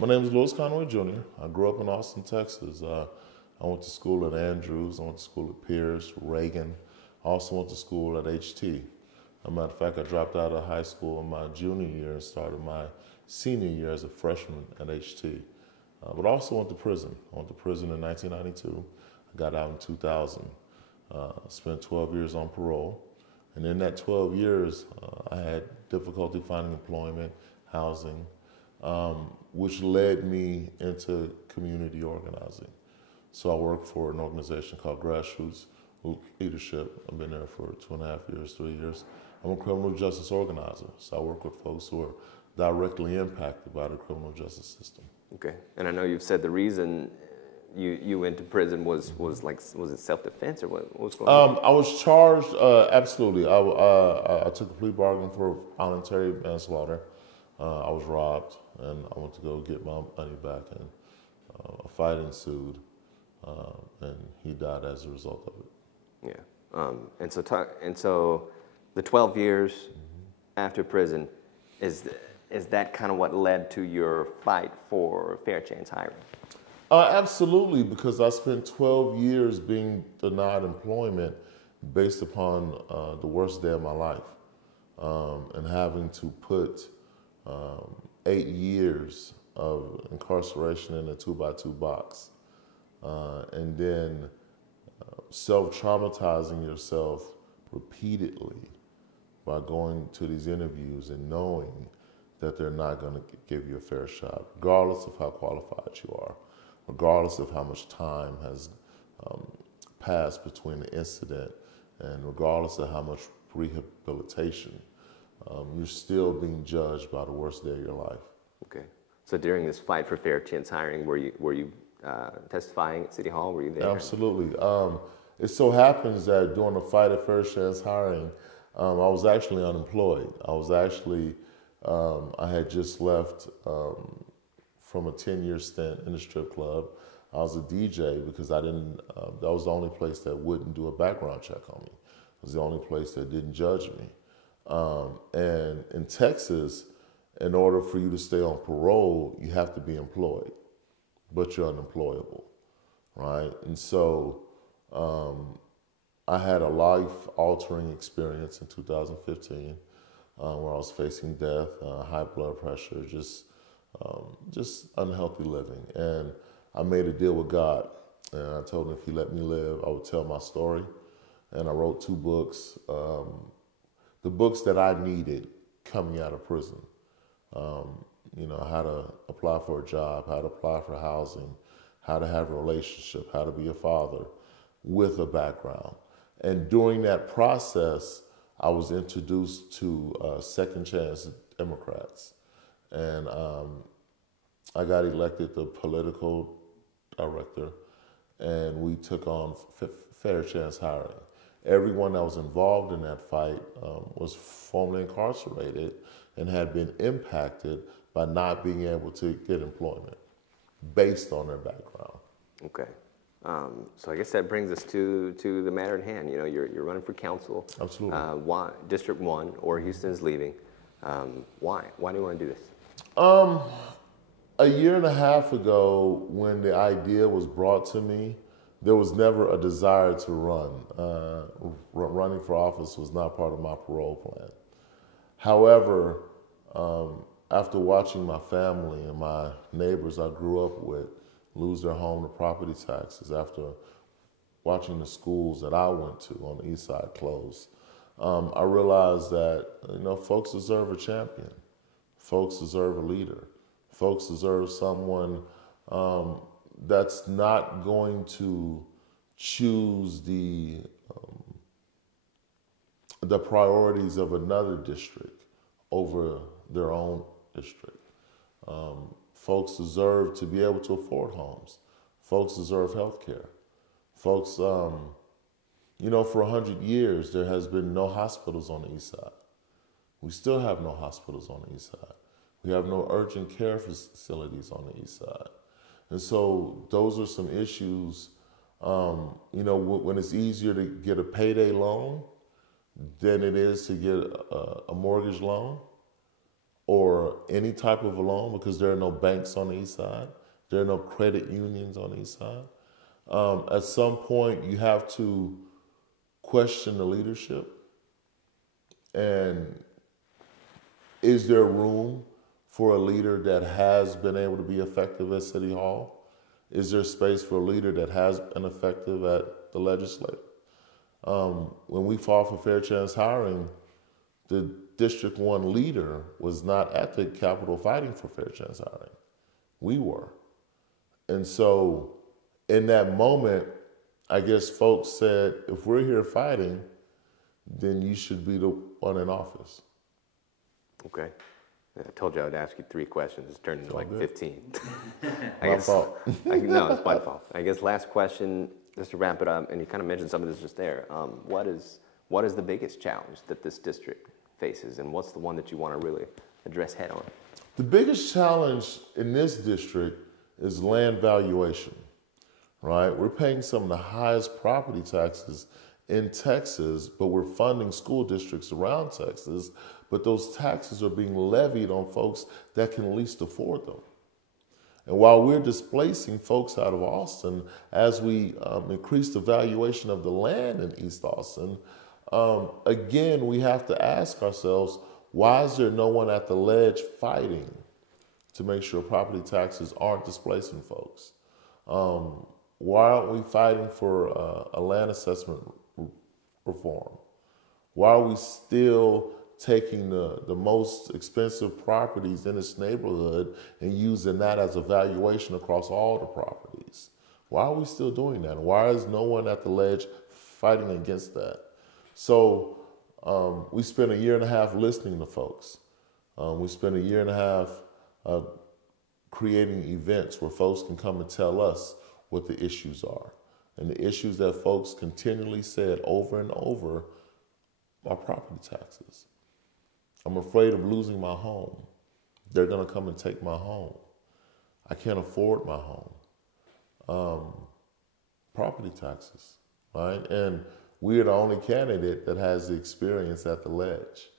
My name is Lewis Conway Jr. I grew up in Austin, Texas. I went to school at Andrews. I went to school at Pierce, Reagan. I also went to school at HT. As a matter of fact, I dropped out of high school in my junior year and started my senior year as a freshman at HT. But I also went to prison. I went to prison in 1992. I got out in 2000. Spent 12 years on parole. And in that 12 years, I had difficulty finding employment, housing, which led me into community organizing. So I work for an organization called Grassroots Leadership. I've been there for 2.5 years, 3 years. I'm a criminal justice organizer. So I work with folks who are directly impacted by the criminal justice system. Okay, and I know you've said the reason you went to prison was it self-defense or what was going on? I was charged, absolutely. I took a plea bargain for voluntary manslaughter. I was robbed, and I went to go get my money back, and a fight ensued, and he died as a result of it. Yeah, and so the 12 years after prison is that kind of what led to your fight for fair chance hiring? Absolutely, because I spent 12 years being denied employment based upon the worst day of my life, and having to put 8 years of incarceration in a 2x2 box, and then self-traumatizing yourself repeatedly by going to these interviews and knowing that they're not going to give you a fair shot, regardless of how qualified you are, regardless of how much time has passed between the incident, and regardless of how much rehabilitation, you're still being judged by the worst day of your life. Okay. So during this fight for fair chance hiring, were you testifying at City Hall? Were you there? Absolutely. It so happens that during the fight at fair chance hiring, I was actually unemployed. I had just left from a 10-year stint in a strip club. I was a DJ because that was the only place that wouldn't do a background check on me. It was the only place that didn't judge me. And in Texas, in order for you to stay on parole, you have to be employed, but you're unemployable, right? And so I had a life-altering experience in 2015 where I was facing death, high blood pressure, just unhealthy living. And I made a deal with God, and I told him if he let me live, I would tell my story. And I wrote 2 books, the books that I needed coming out of prison. How to apply for a job, how to apply for housing, how to have a relationship, how to be a father with a background. And during that process, I was introduced to Second Chance Democrats. And I got elected the political director, and we took on fair chance hiring. Everyone that was involved in that fight was formerly incarcerated and had been impacted by not being able to get employment based on their background. Okay. So I guess that brings us to the matter at hand. You know, you're running for council. Absolutely. Why District 1 or Houston's leaving? Why? Why do you want to do this? A year and a half ago, when the idea was brought to me, there was never a desire to run. Running for office was not part of my parole plan. However, after watching my family and my neighbors I grew up with lose their home to property taxes, after watching the schools that I went to on the east side close, I realized that folks deserve a champion. Folks deserve a leader. Folks deserve someone that's not going to choose the priorities of another district over their own district. Folks deserve to be able to afford homes. Folks deserve health care. Folks, for 100 years, there has been no hospitals on the east side. We still have no hospitals on the east side. We have no urgent care facilities on the east side. And so those are some issues, when it's easier to get a payday loan than it is to get a mortgage loan, or any type of a loan because there are no banks on the east side. There are no credit unions on the east side. At some point, you have to question the leadership. And is there room for a leader that has been able to be effective at City Hall? Is there space for a leader that has been effective at the legislature? When we fought for fair chance hiring, the District 1 leader was not at the Capitol fighting for fair chance hiring. We were. And so in that moment, I guess folks said, if we're here fighting, then you should be the one in office. Okay. I told you I would ask you 3 questions. It's turned into like good. 15. My fault. No, it's my fault. I guess last question, just to wrap it up, and you kind of mentioned some of this just there. What is the biggest challenge that this district faces, and what's the one that you want to really address head on? The biggest challenge in this district is land valuation, right? We're paying some of the highest property taxes in Texas, but we're funding school districts around Texas, but those taxes are being levied on folks that can least afford them. And while we're displacing folks out of Austin, as we increase the valuation of the land in East Austin, again, we have to ask ourselves, why is there no one at the ledge fighting to make sure property taxes aren't displacing folks? Why aren't we fighting for a land assessment reform? Why are we still taking the most expensive properties in this neighborhood and using that as a valuation across all the properties? Why are we still doing that? Why is no one at the ledge fighting against that? So we spent a year and a half listening to folks. We spent a year and a half creating events where folks can come and tell us what the issues are. And the issues that folks continually said over and over are property taxes. I'm afraid of losing my home. They're gonna come and take my home. I can't afford my home. Property taxes, right? And we're the only candidate that has the experience at the ledge,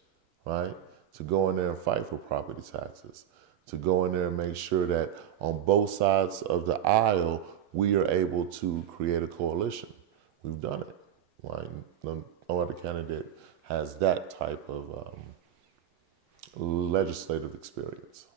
right? To go in there and fight for property taxes, to go in there and make sure that on both sides of the aisle, we are able to create a coalition. We've done it, right? No other candidate has that type of legislative experience.